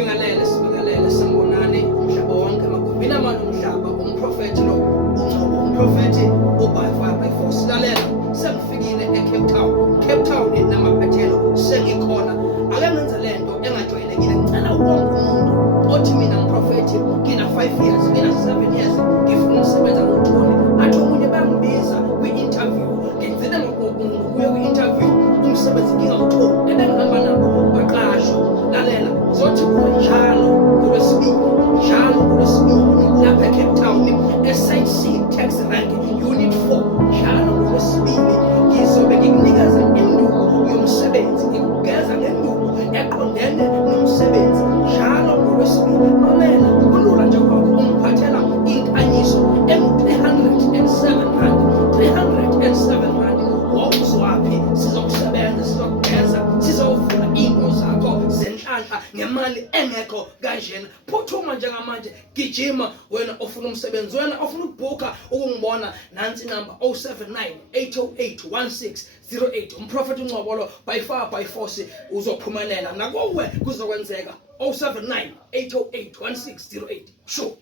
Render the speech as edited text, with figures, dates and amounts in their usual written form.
Sibingelele sanibonani umhlaba wonke magumbini amanye umhlaba umprofethi lo uNgcobo umprofethi uByFire by Force. Lalela sengifikile eCape Town namaphethelo sengikhona. Ake ngenze lento engajwayelekile. Ngicela wonke umuntu othi mina umprofethi ngina 5 years ngina 7 years ngifuna ukusebenza ngoThuli athi omunye bangibiza kwi-interview ngenzile ngokuya kwi-interview umsebenzi ngingawutholi ebengihamba nabo baqashwa. Lalela zothi kuwe njalo ngolwesibili lapha eCape Town eSite C tax rank unit 4 njalo ngolwesibili ngizobe ngikunikeza induku yomsebenzi ngikugeza ngenduku eqondene nomsebenzi njalo ngolwesibili. Mamela kulula nje kwakho ungiphathela inkanyiso em307 rand wawuzwaphi sizokusebenza sizokugeza sizovula into zakho zenhlanhla ngemali engekho kanjena. Phuthuma njengamanje gijima wena ofuna umsebenzi wena ofuna ukubhuka ukungibona nansi inamba 079-808-1608 umprofethi uNgcobo lo ByFire by Force uzophumelela nakuwe kuzokwenzeka 079-808-1608 sure.